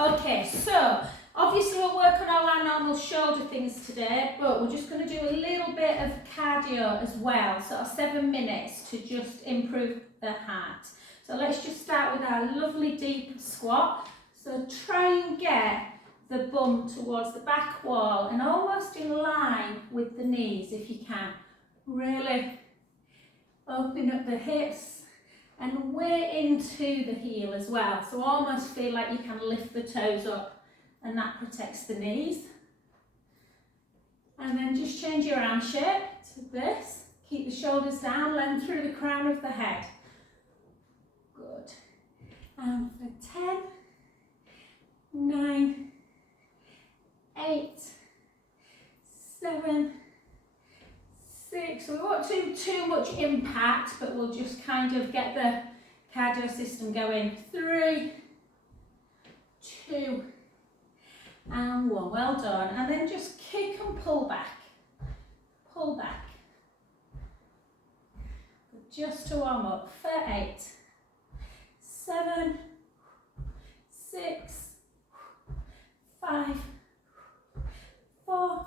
Okay, so obviously we'll work on all our normal shoulder things today, but we're just going to do a little bit of cardio as well, sort of 7 minutes to just improve the heart. So let's just start with our lovely deep squat. So try and get the bum towards the back wall and almost in line with the knees if you can. Really open up the hips and way into the heel as well. So almost feel like you can lift the toes up and that protects the knees. And then just change your arm shape to this. Keep the shoulders down, length through the crown of the head. Good. And for 10, 9, 8, 7, 6. We won't do too much impact, but we'll just kind of get the cardio system going. 3, 2, and 1. Well done. And then just kick and pull back. Pull back. Just to warm up. For 8, 7, 6, 5, 4,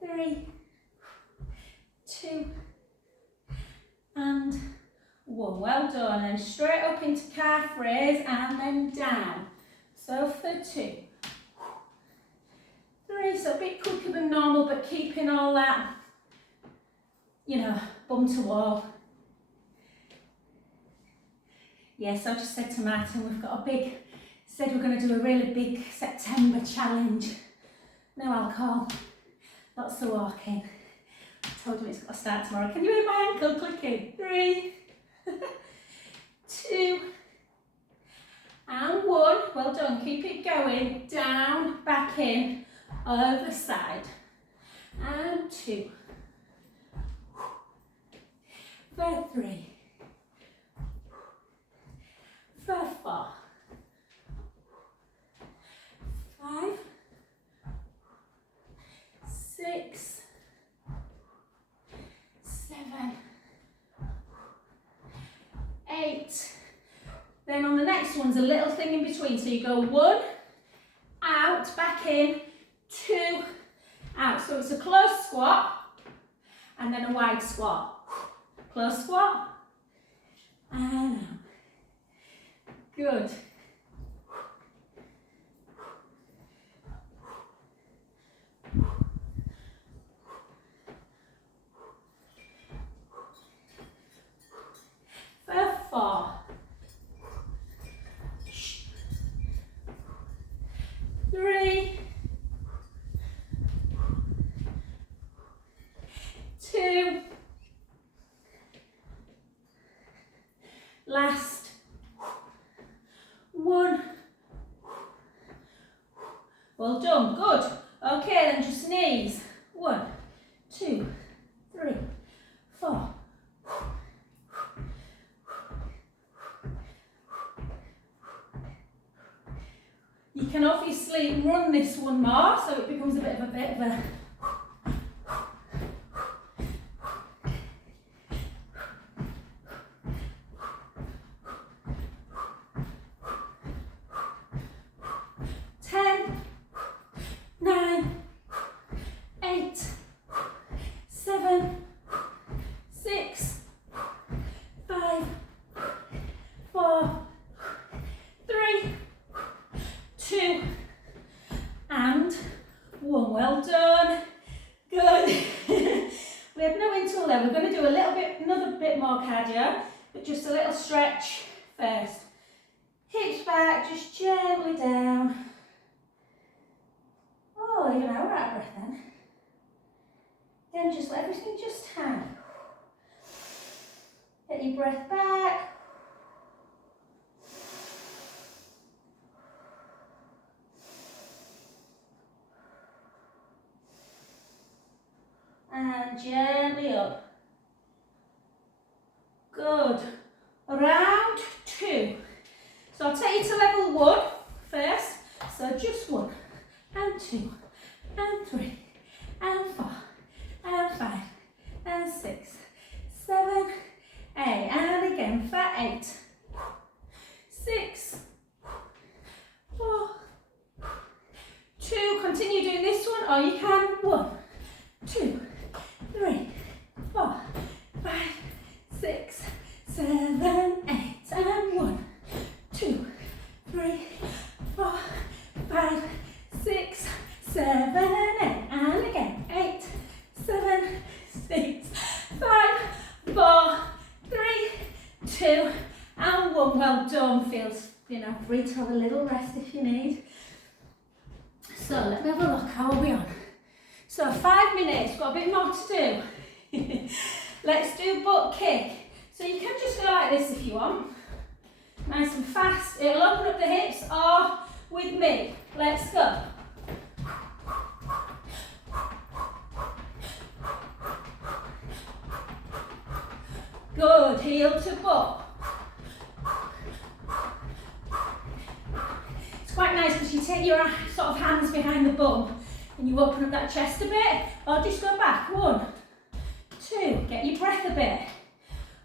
3, 2, and 1. Well done. And straight up into calf raise and then down. So for 2, 3. So a bit quicker than normal, but keeping all that, you know, bum to wall. Yes, I just said to Martin, we've got said we're going to do a really big September challenge. No alcohol, lots of walking. I told him it's got to start tomorrow. Can you hear my ankle clicking? 3, 2, and 1. Well done. Keep it going. Down, back in, other side. And 2. For 3. For 4. 5, 6, 7, 8. Then on the next one's a little thing in between. So you go 1, out, back in, 2, out. So it's a close squat and then a wide squat. Close squat and out. Good. For 4. 3, 2, last 1. Well done, good. Okay, then just knees. 1, 2, 3, 4. You can obviously run this one more, so it becomes a bit of a 10, 9, 8, 7, 6, 5, 4, 3, 2, and 1. Well done. Good. We have no interval there. We're going to do another bit more cardio, but just a little stretch first. Hips back, just gently down. Oh, even now we're out of breath then. Then just let everything just hang. Get your breath back. And gently up. Good. Round 2. So I'll take you to level 1 first. So just 1, and 2, and 3, and 4, and 5, and 6, 7, 8, and again for 8, 6, or you can 1, 2, 3, 4, 5, 6, 7, 8, and 1, 2, 3, 4, 5, 6, 7, 8, and again, 8, 7, 6, 5, 4, 3, 2, and 1. Well done. Feels, free to have a little rest if you need. So let me have a look. How are we on? So 5 minutes. Got a bit more to do. Let's do butt kick. So you can just go like this if you want. Nice and fast. It'll open up the hips, or with me. Let's go. Good. Heel to butt. It's quite nice because you take your sort of hands behind the bum and you open up that chest a bit, or just go back. 1, 2. Get your breath a bit.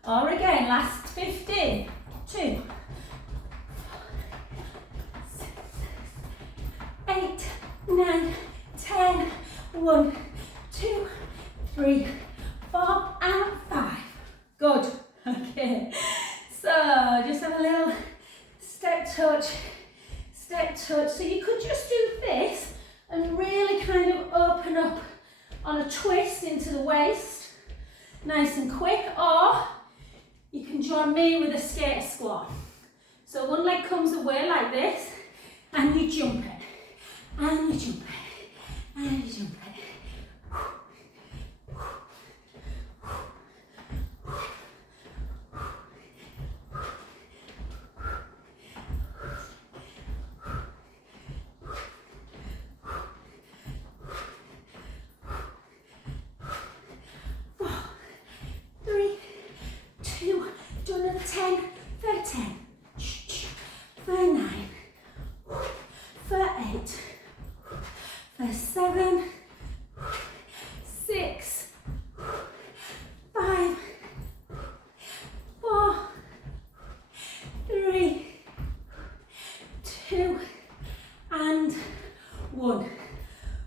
Or again, last 15. 2, 8, 9, 10. 1, 2, 3, 4, and 5. Good. Okay. So just have a little step touch, step touch. So you could just do this and really kind of open up on a twist into the waist, nice and quick, or you can join me with a skater squat. So one leg comes away like this, and you jump it, and you jump it, and you jump it.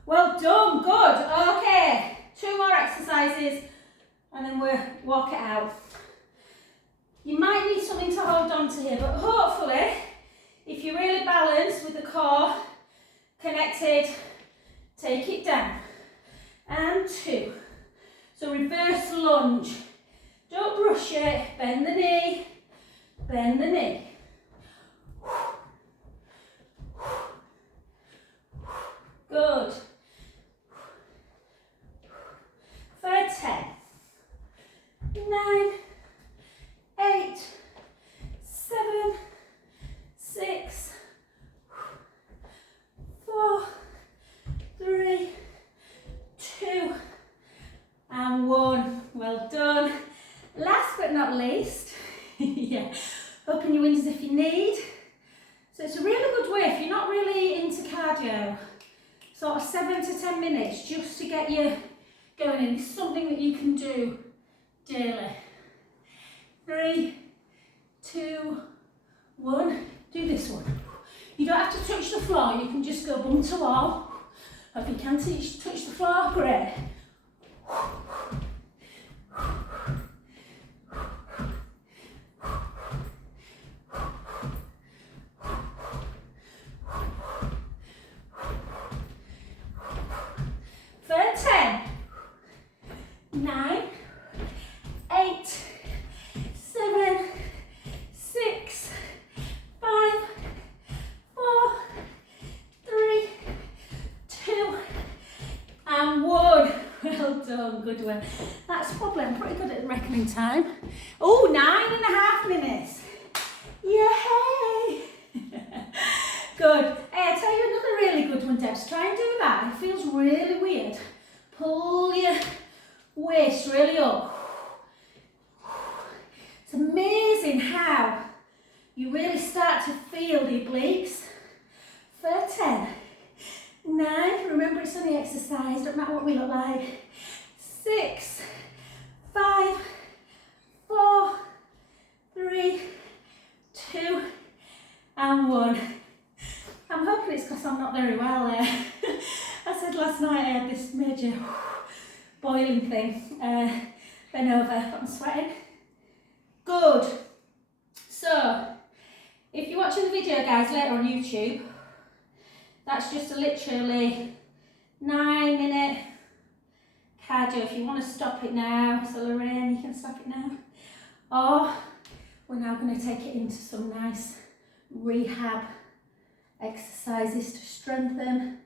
Well done, good. Okay, 2 more exercises and then we'll walk it out. You might need something to hold on to here, but hopefully, if you're really balanced with the core connected, take it down. And 2. So reverse lunge. Don't rush it, bend the knee, bend the knee. Good. For 10, 9, 8, 7, 6, 4, 3, 2, and 1. Well done. Last but not least, yeah, open your windows if you need. So it's a really good way if you're not really into cardio. Sort of 7 to 10 minutes just to get you going in. It's something that you can do daily. 3, 2, 1. Do this one. You don't have to touch the floor. You can just go bum to wall. Or if you can touch the floor, great. For 10, 9, 8, 7, 6, 5, 4, 3, 2, and 1. Well done, good one. That's probably, I'm pretty good at reckoning time. Oh, 9.5 minutes. Yay! Good. Hey, I'll tell you another really good one, Debs. Try and do that. It feels really weird. Pull your waist really up. It's amazing how you really start to feel the obliques. For 10, 9, remember it's only exercise, don't matter what we look like. 6, 5, 4, 3, 2, and 1. I'm hoping it's because I'm not very well there. I said said last night, I had this major boiling thing. Bent over, but I'm sweating. Good. So, if you're watching the video, guys, later on YouTube, that's just a literally 9-minute cardio. If you want to stop it now, so Lorraine, you can stop it now. Or we're now going to take it into some nice rehab exercises to strengthen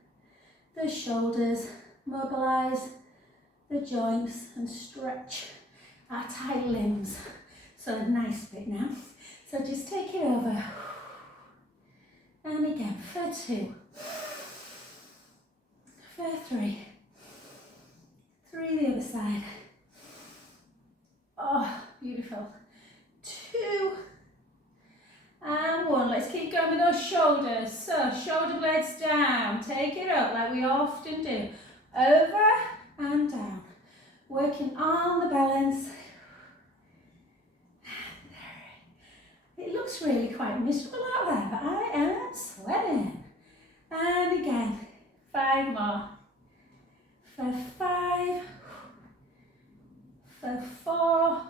the shoulders, mobilise the joints and stretch our tight limbs. So a nice bit now. So just take it over. And again for 2. For 3. 3 the other side. Oh, beautiful. 2. And 1. Let's keep going with those shoulders. So shoulder blades down. Take it up like we often do. Over and down. Working on the balance. It looks really quite miserable out there, but I am sweating. And again, 5 more. For 5. For 4.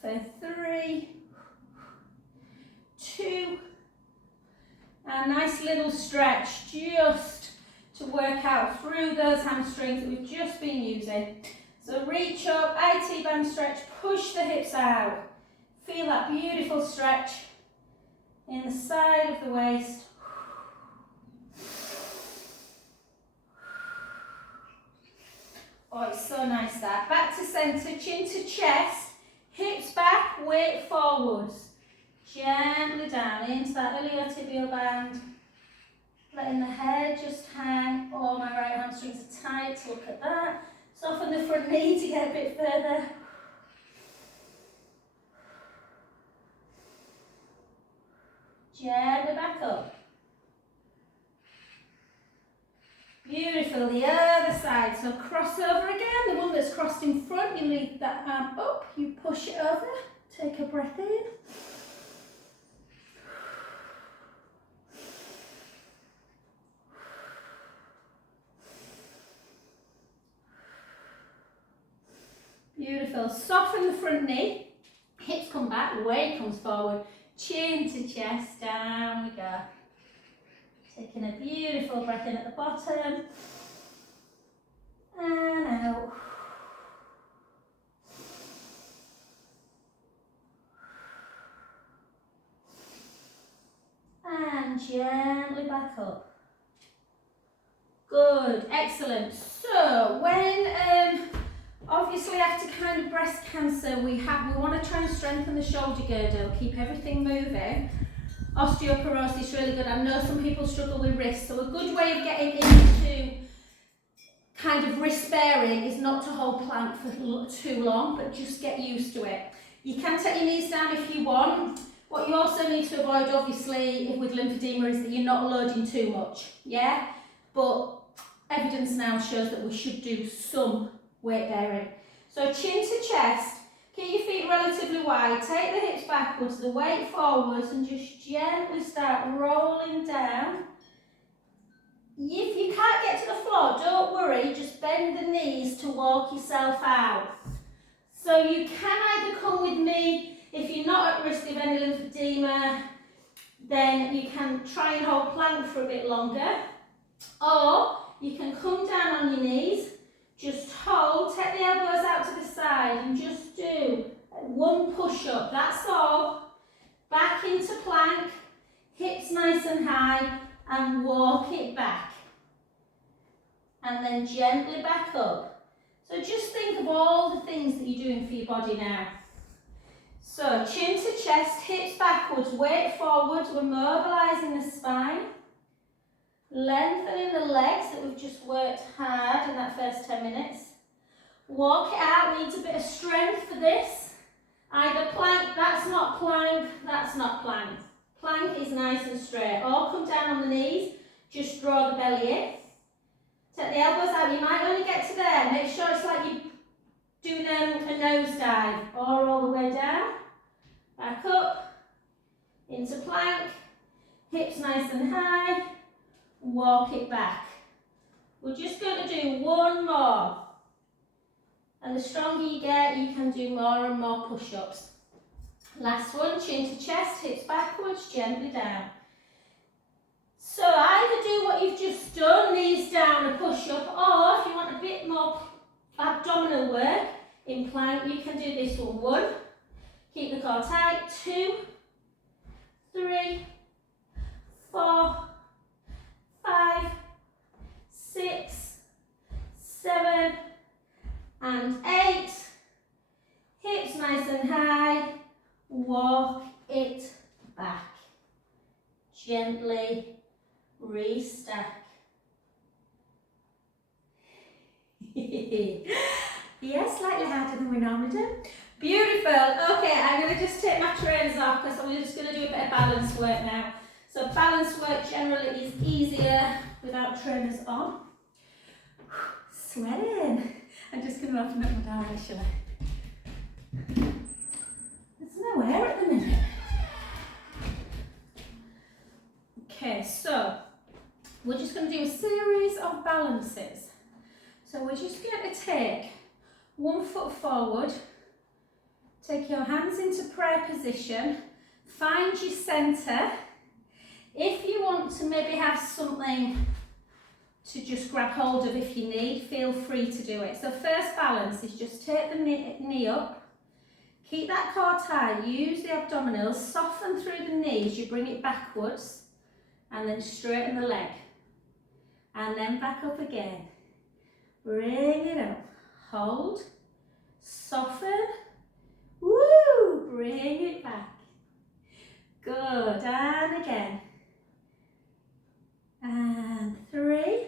For 3. 2. A nice little stretch just to work out through those hamstrings that we've just been using. So reach up, IT band stretch, push the hips out. Feel that beautiful stretch in the side of the waist. Oh, it's so nice that. Back to centre, chin to chest, hips back, weight forwards. Gently down into that iliotibial band. Letting the head just hang. Oh, my right hamstrings are tight. Look at that. Soften the front knee to get a bit further. Gently back up. Beautiful. The other side. So cross over again. The one that's crossed in front, you leave that arm up. You push it over. Take a breath in. Beautiful. Soften the front knee. Hips come back. Weight comes forward. Chin to chest. Down we go. Taking a beautiful breath in at the bottom. And out. And gently back up. Good. Excellent. So when obviously after kind of breast cancer we want to try and strengthen the shoulder girdle, keep everything moving. Osteoporosis is really good. I know some people struggle with wrists, so a good way of getting into kind of wrist bearing is not to hold plank for too long, but just get used to it. You can take your knees down if you want. What you also need to avoid, obviously, with lymphedema is that you're not loading too much, yeah? But evidence now shows that we should do some weight bearing. So chin to chest, keep your feet relatively wide, take the hips backwards, the weight forwards, and just gently start rolling down. If you can't get to the floor, don't worry, just bend the knees to walk yourself out. So you can either come with me, if you're not at risk of any lymphedema, then you can try and hold plank for a bit longer, or you can come down on your knees. Just hold, take the elbows out to the side and just do 1 push-up, that's all. Back into plank, hips nice and high, and walk it back. And then gently back up. So just think of all the things that you're doing for your body now. So chin to chest, hips backwards, weight forwards, we're mobilising the spine. Lengthening the legs that we've just worked hard in that first 10 minutes. Walk it out, needs a bit of strength for this. Either plank, that's not plank, that's not plank. Plank is nice and straight. Or come down on the knees, just draw the belly in. Take the elbows out, you might only get to there. Make sure it's like you're doing a nosedive. Or all the way down, back up, into plank, hips nice and high. Walk it back. We're just going to do one more. And the stronger you get, you can do more and more push-ups. Last one, chin to chest, hips backwards, gently down. So either do what you've just done, knees down, a push-up, or if you want a bit more abdominal work, in plank, you can do this one. 1, keep the core tight, 2, 3, 4, 5, 6, 7, and 8. Hips nice and high. Walk it back. Gently restack. Yeah, slightly harder than we normally do. Beautiful. Okay, I'm going to just take my trainers off because we're just going to do a bit of balance work now. So balance work generally is easier without trainers on. Sweating. I'm just going to open up my door actually. There's no air at the minute. Okay, so we're just going to do a series of balances. So we're just going to take 1 foot forward, take your hands into prayer position, find your centre. If you want to maybe have something to just grab hold of if you need, feel free to do it. So first balance is just take the knee up, keep that core tight, use the abdominals, soften through the knees, you bring it backwards, and then straighten the leg. And then back up again. Bring it up. Hold. Soften. Woo! Bring it back. Good. And again. And 3.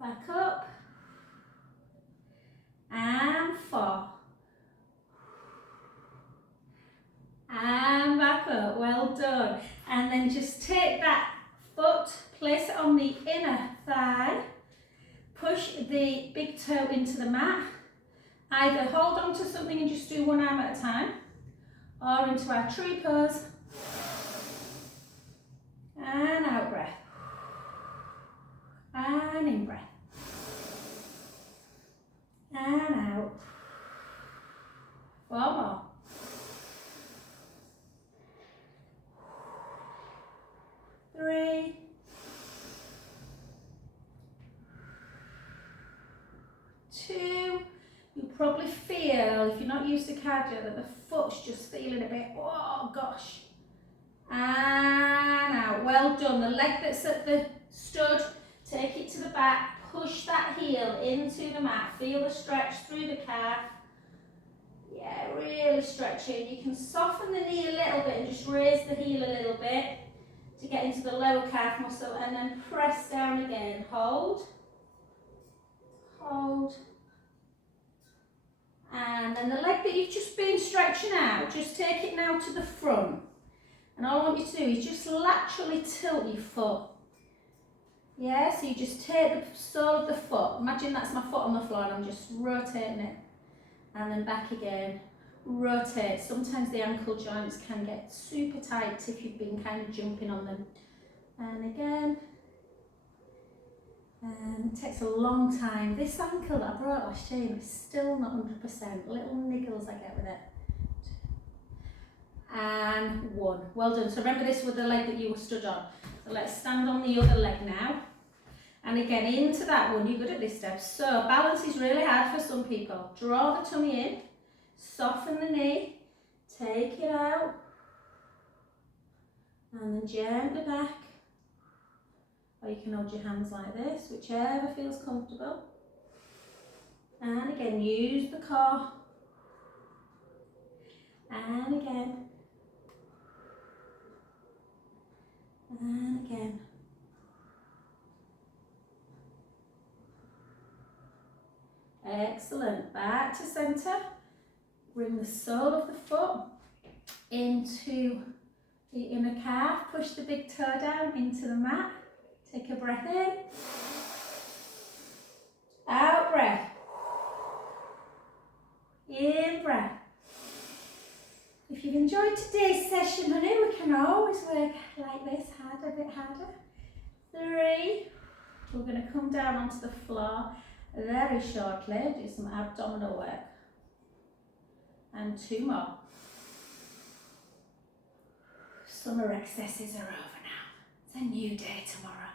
Back up. And 4. And back up. Well done. And then just take that foot, place it on the inner thigh, push the big toe into the mat, either hold on to something and just do one arm at a time, or into our tree pose, and out breath, and in breath, and out, 4 more. 3, 2, you probably feel, if you're not used to cardio, that the foot's just feeling a bit, oh gosh, and out. Well done. The leg that's at the stud, take it to the back, push that heel into the mat, feel the stretch through the calf. Yeah, really stretching. You can soften the knee a little bit and just raise the heel a little bit to get into the lower calf muscle, and then press down again. Hold, hold, and then the leg that you've just been stretching out, just take it now to the front, and all I want you to do is just laterally tilt your foot. Yeah, so you just take the sole of the foot, imagine that's my foot on the floor and I'm just rotating it, and then back again. Rotate. Sometimes the ankle joints can get super tight if you've been kind of jumping on them. And again. And it takes a long time. This ankle that I brought last year is still not 100%. Little niggles I get with it. And 1. Well done. So remember, this was the leg that you were stood on. So let's stand on the other leg now. And again, into that one. You're good at this step. So balance is really hard for some people. Draw the tummy in. Soften the knee, take it out, and then gently back. Or you can hold your hands like this, whichever feels comfortable. And again, use the core. And again. And again. Excellent. Back to centre. Bring the sole of the foot into the inner calf. Push the big toe down into the mat. Take a breath in. Out breath. In breath. If you've enjoyed today's session, honey, we can always work like this, harder, a bit harder. 3. We're going to come down onto the floor very shortly, do some abdominal work. And 2 more. Summer excesses are over now. It's a new day tomorrow.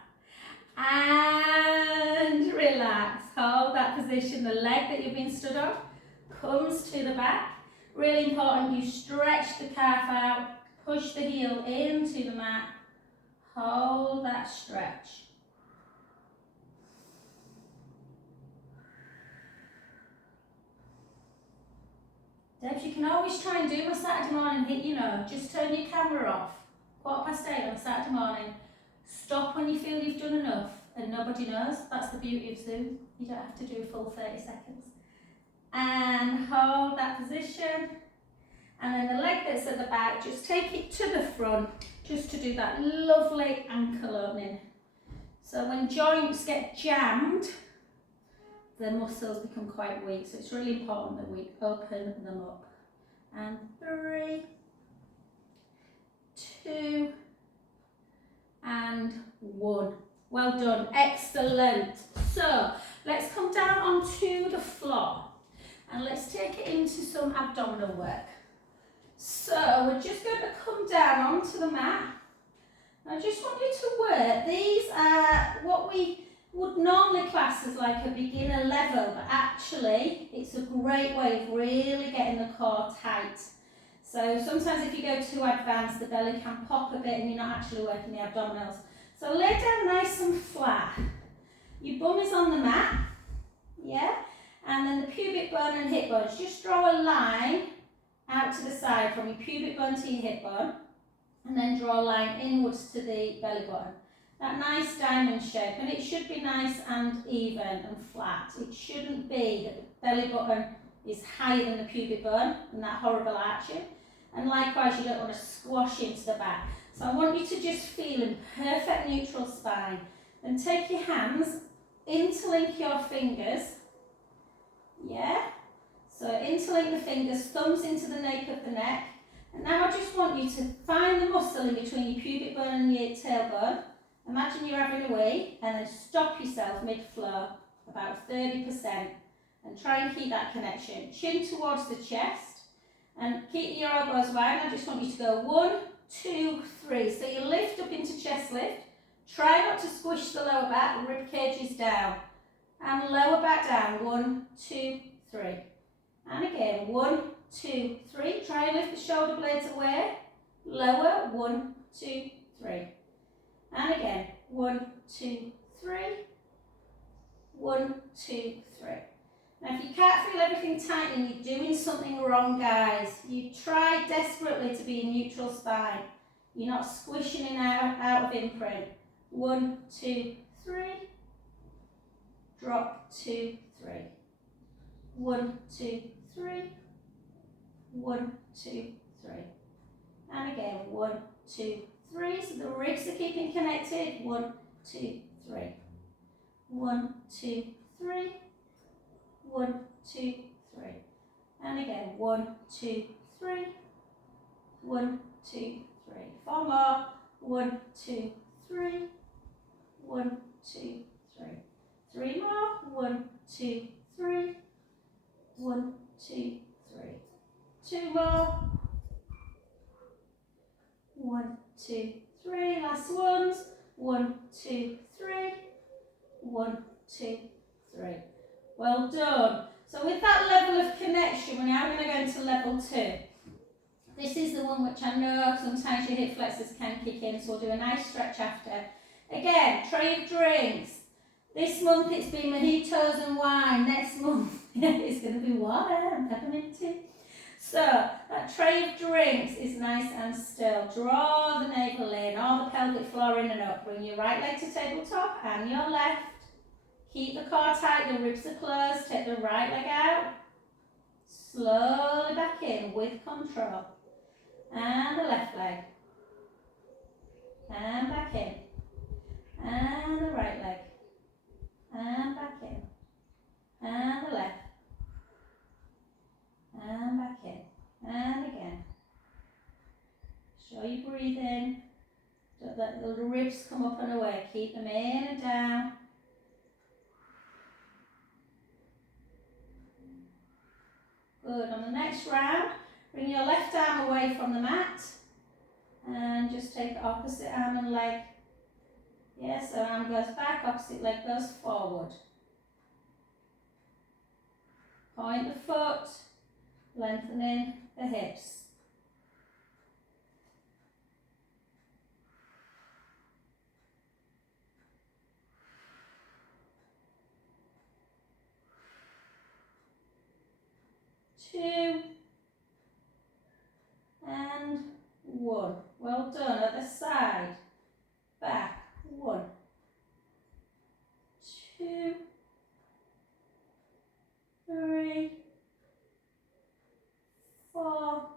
And relax. Hold that position. The leg that you've been stood on comes to the back. Really important, you stretch the calf out, push the heel into the mat. Hold that stretch. Debs, you can always try and do my Saturday morning hit, you know, just turn your camera off. 8:15 on Saturday morning. Stop when you feel you've done enough and nobody knows. That's the beauty of Zoom. You don't have to do a full 30 seconds. And hold that position. And then the leg that's at the back, just take it to the front, just to do that lovely ankle opening. So when joints get jammed, the muscles become quite weak. So it's really important that we open them up. And 3, 2, and 1. Well done, excellent. So let's come down onto the floor and let's take it into some abdominal work. So we're just going to come down onto the mat. I just want you to work. These are what we would normally class as like a beginner level, but actually it's a great way of really getting the core tight. So sometimes if you go too advanced, the belly can pop a bit and you're not actually working the abdominals. So lay down nice and flat. Your bum is on the mat, yeah? And then the pubic bone and hip bones, just draw a line out to the side from your pubic bone to your hip bone, and then draw a line inwards to the belly button. That nice diamond shape, and it should be nice and even and flat. It shouldn't be that the belly button is higher than the pubic bone and that horrible arching. And likewise, you don't want to squash into the back. So I want you to just feel in perfect neutral spine. Then take your hands, interlink your fingers, yeah? So interlink the fingers, thumbs into the nape of the neck. And now I just want you to find the muscle in between your pubic bone and your tailbone. Imagine you're having a wee, and then stop yourself mid-flow, about 30%. And try and keep that connection. Chin towards the chest, and keep your elbows wide. I just want you to go 1, 2, 3. So you lift up into chest lift. Try not to squish the lower back, the rib cage is down. And lower back down, 1, 2, 3. And again, 1, 2, 3. Try and lift the shoulder blades away. Lower, 1, 2, 3. And again, 1, 2, 3. 1, 2, 3. Now if you can't feel everything tightening, you're doing something wrong, guys. You try desperately to be in neutral spine. You're not squishing in out of imprint. 1, 2, 3. Drop, 2, 3. 1, 2, 3. 1, 2, 3. And again, 1, 2, 3. So the ribs are keeping connected. 1, 2, 3. 1, 2, 3. 1, 2, 3. And again, 1, 2, 3. 1, 2, 3. 4 more. 1, 2, 3. 1, 2, 3. 3 more. 1, 2, 3. 1, 2, 3. 2 more. 1, 2, 3. Last ones. 1, 2, 3. 1, 2, 3. Well done. So with that level of connection, we're now going to go into level 2. This is the one which I know sometimes your hip flexors can kick in, so we'll do a nice stretch after. Again, tray of drinks. This month it's been mojitos and wine. Next month it's going to be water and peppermint tea. So that tray of drinks is nice and still. Draw the navel in, or the pelvic floor in and up. Bring your right leg to tabletop and your left. Keep the core tight, the ribs are closed. Take the right leg out. Slowly back in with control. And the left leg. And back in. And the right leg. And back in. And the left. And back in. And again. Show you breathing. Don't let the ribs come up and away. Keep them in and down. Good. On the next round, bring your left arm away from the mat and just take the opposite arm and leg. Yes, so arm goes back, opposite leg goes forward. Point the foot, lengthening the hips. Two and one. Well done. Other side. Back. 1, 2, 3, 4,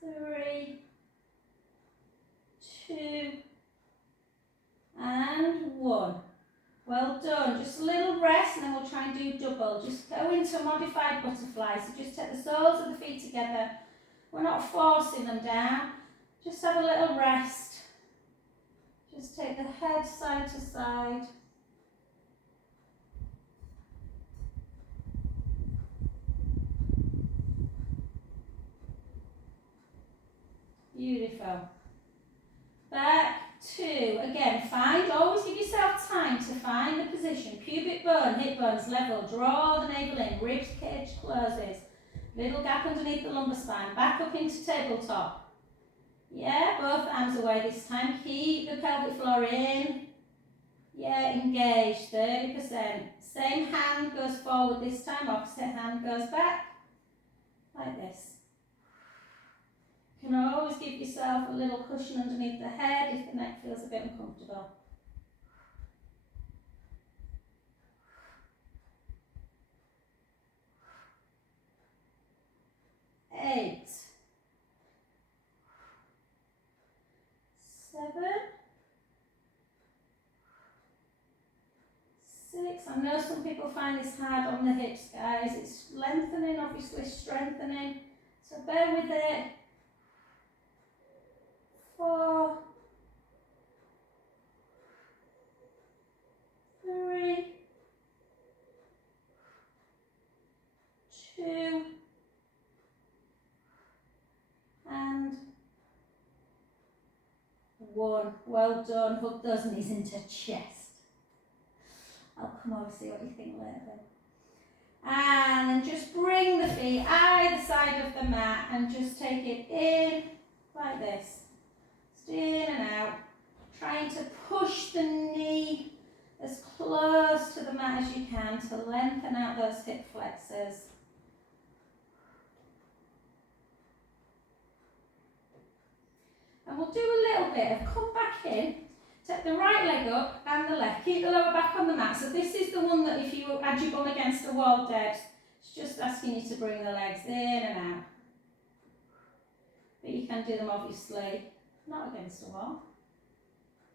3, 2 and 1. Well done. Just a little rest and then we'll try and do double. Just go into a modified butterfly. So just take the soles of the feet together. We're not forcing them down. Just have a little rest. Just take the head side to side. Beautiful. Back 2. Again, always give yourself time to find the position. Pubic bone, hip bones level. Draw the navel in. Ribs cage closes. Little gap underneath the lumbar spine. Back up into tabletop. Yeah, both arms away this time. Keep the pelvic floor in. Yeah, engage. 30%. Same hand goes forward this time. Opposite hand goes back. Like this. You can always give yourself a little cushion underneath the head if the neck feels a bit uncomfortable. 8, 7, 6. I know some people find this hard on the hips, guys. It's lengthening, obviously strengthening. So bear with it. 4, 3, 2, and 1. Well done. Hook those knees into chest. I'll come over see what you think later. And then just bring the feet either side of the mat and just take it in like this. Just in and out. Trying to push the knee as close to the mat as you can to lengthen out those hip flexors. And we'll do a little bit of come back in, take the right leg up and the left, keep the lower back on the mat. So this is the one that if you had your bum against the wall, Debs, it's just asking you to bring the legs in and out. But you can do them obviously not against the wall.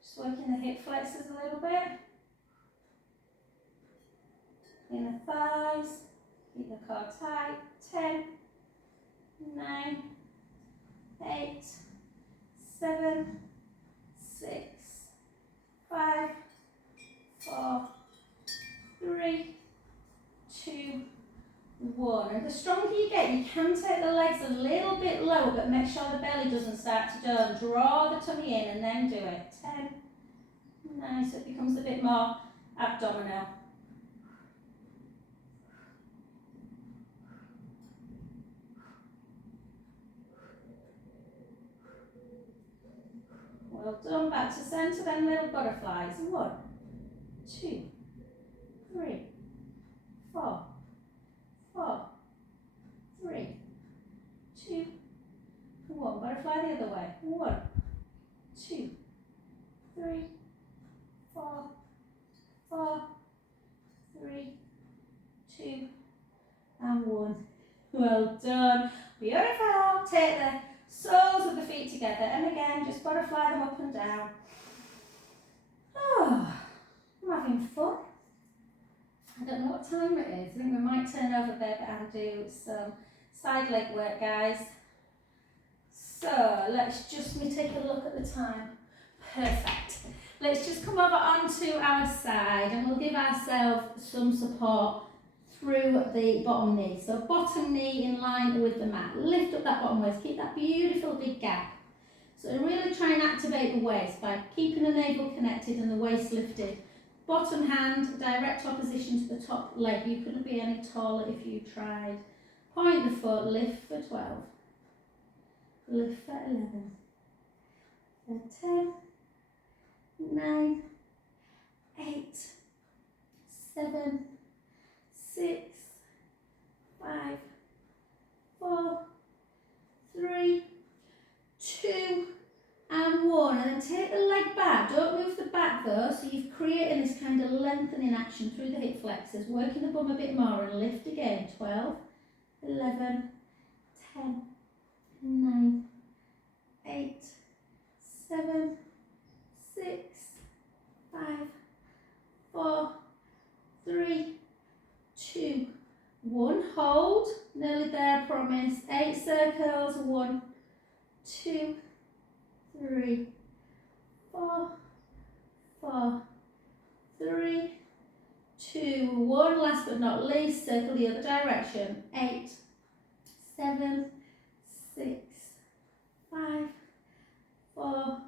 Just working the hip flexors a little bit. In the thighs, keep the core tight. 10, 9, 8, 7, 6, 5, 4, 3, 2, 1. And the stronger you get, you can take the legs a little bit lower, but make sure the belly doesn't start to dome. Draw the tummy in and then do it. 10, 9, so it becomes a bit more abdominal. Well done, back to centre, then little butterflies. 1, 2, 3, 4, 3, 2, 1. Butterfly the other way. 1, 2, 3, 4, 3, 2, and 1. Well done. Beautiful. Take the soles of the feet together and again just butterfly them up and down. Oh, I'm having fun. I don't know what time it is. I think we might turn over a bit and do some side leg work, guys. So let's just take a look at the time. Perfect. Let's just come over onto our side and we'll give ourselves some support through the bottom knee. So bottom knee in line with the mat. Lift up that bottom waist. Keep that beautiful big gap. So really try and activate the waist by keeping the navel connected and the waist lifted. Bottom hand, direct opposition to the top leg. You couldn't be any taller if you tried. Point the foot, lift for 12. Lift for 11. For 10. 9. 8. 7. 6. 5. 4. 3. 2. And 1. And then take the leg back. Don't move the back though. So you've created this kind of lengthening action through the hip flexors. Working the bum a bit more and lift again. 12. 11, 10, 9, 8, 7, 6, 5, 4, 3, 2, 1. Hold. Nearly there, I promise. 8 circles. 1, 2, 3, 4, 4, 3, 2, 1. Last but not least, circle the other direction. 8, 7, 6, 5, 4,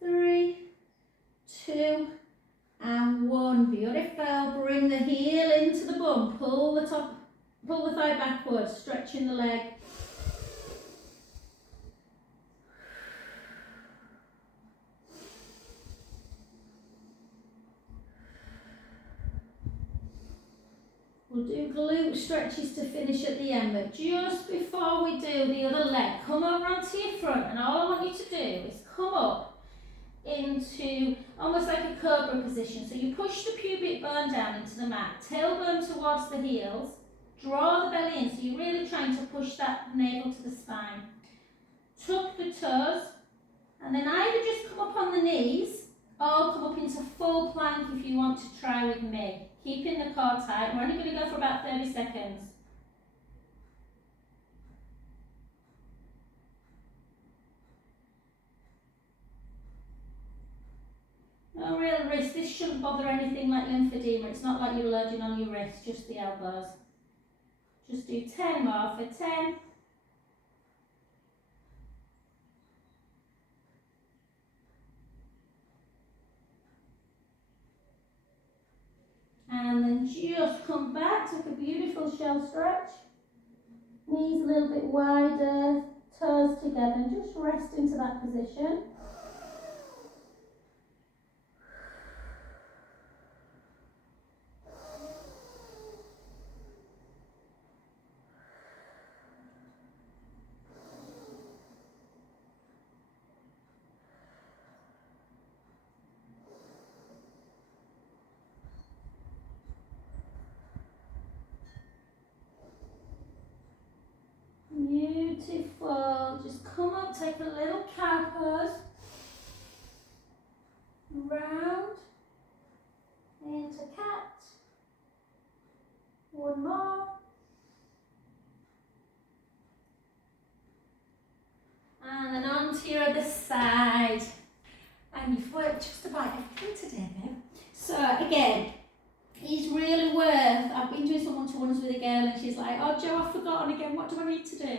3, 2, and 1. Beautiful. Bring the heel into the bum. Pull the thigh backwards, stretching the leg. We'll do glute stretches to finish at the end, but just before we do the other leg, come over onto your front, and all I want you to do is come up into almost like a cobra position. So you push the pubic bone down into the mat, tailbone towards the heels, draw the belly in, so you're really trying to push that navel to the spine. Tuck the toes, and then either just come up on the knees, or come up into full plank if you want to try with me. Keeping the core tight. We're only going to go for about 30 seconds. No real risk. This shouldn't bother anything like lymphedema. It's not like you're loading on your wrists, just the elbows. Just do 10 more for 10. And then just come back, take a beautiful shell stretch. Knees a little bit wider, toes together, and just rest into that position. Beautiful. Just come up, take a little cow pose. Round. Into cat. One more. And then on to your other side. And you've worked just about everything today, babe. So again, it's really worth, I've been doing some one-to-ones with a girl and she's like, oh Joe, I've forgotten again, what do I need to do?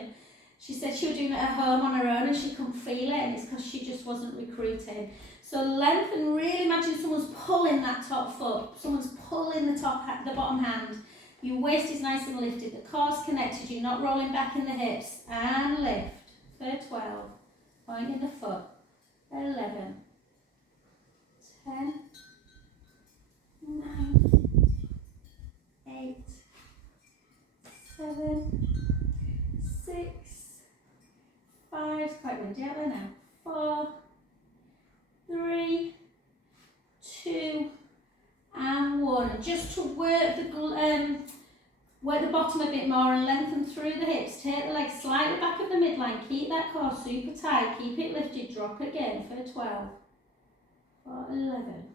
She said she was doing it at home on her own and she couldn't feel it, and it's because she just wasn't recruiting. So lengthen, really imagine someone's pulling that top foot, someone's pulling the bottom hand. Your waist is nice and lifted, the core's connected, you're not rolling back in the hips, and lift for 12, pointing the foot, 11, 10, 9, 8, 7, 6, 5, it's quite windy out there now, 4, 3, 2, and 1. And just to work the bottom a bit more and lengthen through the hips, take the legs slightly back of the midline, keep that core super tight, keep it lifted, drop again for 12, for 11,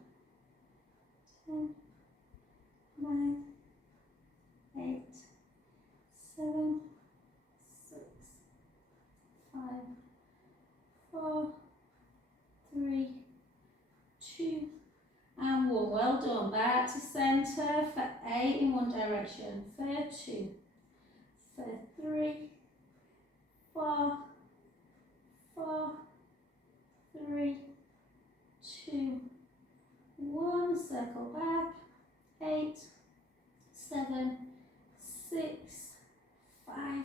10, 9, 8, 7, 6, 5, 8 in one direction, 2, 3, 4, 3, 2, 1, circle back, 8, 7, 6, 5,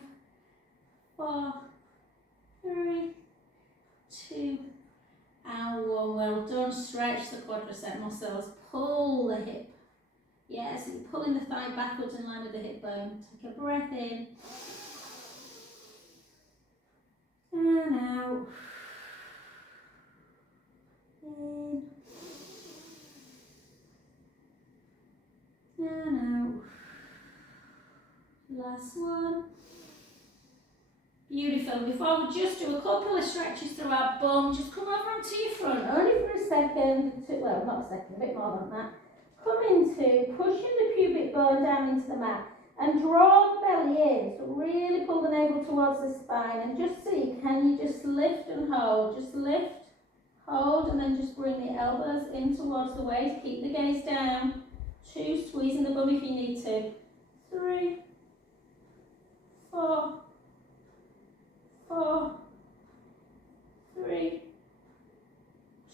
4, 3, 2, and 1. Well done. Stretch the quadricep muscles. Pull the hip. Yes, you're pulling the thigh backwards in line with the hip bone. Take a breath in. And out. In. And out. Last one. Beautiful. Before we just do a couple of stretches through our bum, just come over onto your front, only for a second, well not a second, a bit more than that. Come into pushing the pubic bone down into the mat and draw the belly in, so really pull the navel towards the spine and just see, can you just lift and hold, just lift, hold, and then just bring the elbows in towards the waist, keep the gaze down, 2, squeezing the bum if you need to, 3, 4, 4, 3,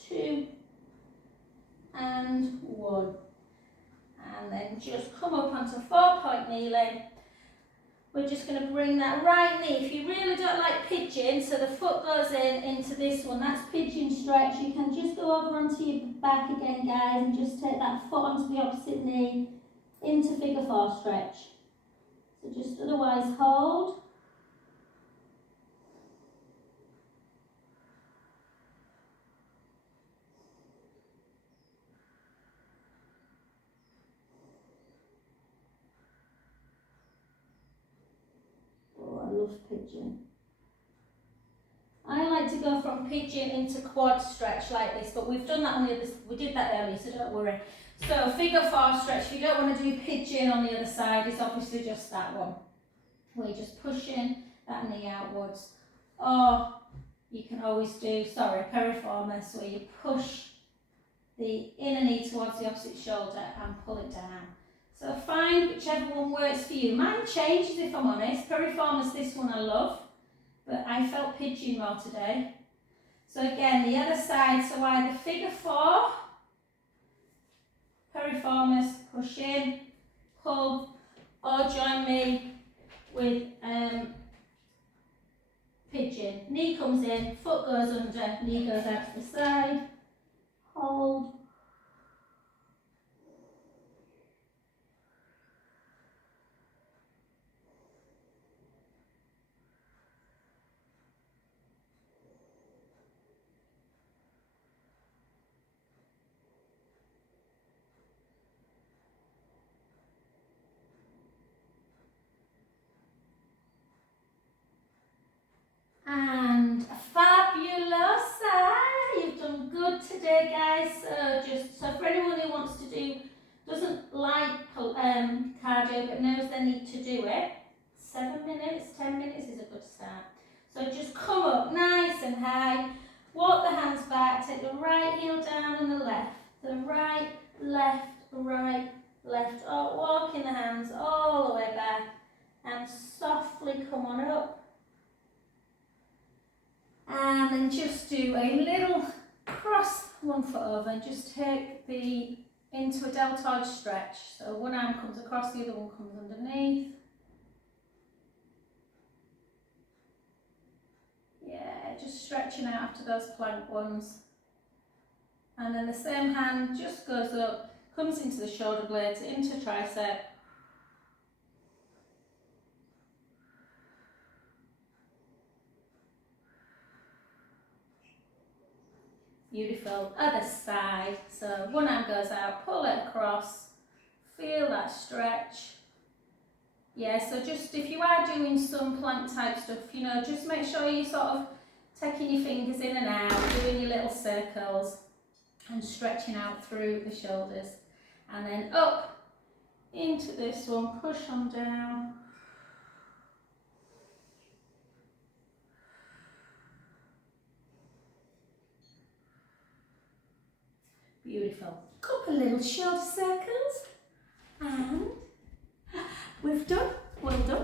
2, and 1. And then just come up onto 4-point kneeling. We're just going to bring that right knee. If you really don't like pigeon, so the foot goes in into this one, that's pigeon stretch. You can just go over onto your back again, guys, and just take that foot onto the opposite knee into figure 4 stretch. So just otherwise hold. I love pigeon. I like to go from pigeon into quad stretch like this, but we've done that on the other, we did that earlier, so don't worry. So figure 4 stretch, if you don't want to do pigeon on the other side, it's obviously just that one. Where you're just pushing that knee outwards. Or you can always do, piriformis, where you push the inner knee towards the opposite shoulder and pull it down. So find whichever one works for you. Mine changes if I'm honest. Piriformis, this one I love, but I felt pigeon more today. So again, the other side, so either figure 4, piriformis, push in, pull, or join me with pigeon. Knee comes in, foot goes under, knee goes out to the side, hold. And fabulosa! You've done good today, guys. So for anyone who wants to do, doesn't like cardio but knows they need to do it, 7 minutes, 10 minutes is a good start. So just come up nice and high, walk the hands back, take the right heel down and the left, left, or walking the hands all the way back and softly come on up. And then just do a little cross one foot over and just take into a deltoid stretch. So one arm comes across, the other one comes underneath. Yeah, just stretching out after those plank ones. And then the same hand just goes up, comes into the shoulder blades, into tricep. Beautiful. Other side. So one arm goes out, pull it across, feel that stretch. Yeah, so just if you are doing some plank type stuff, just make sure you're sort of taking your fingers in and out, doing your little circles and stretching out through the shoulders. And then up into this one, push on down. Beautiful. Couple little shoulder circles and We've done. Well done.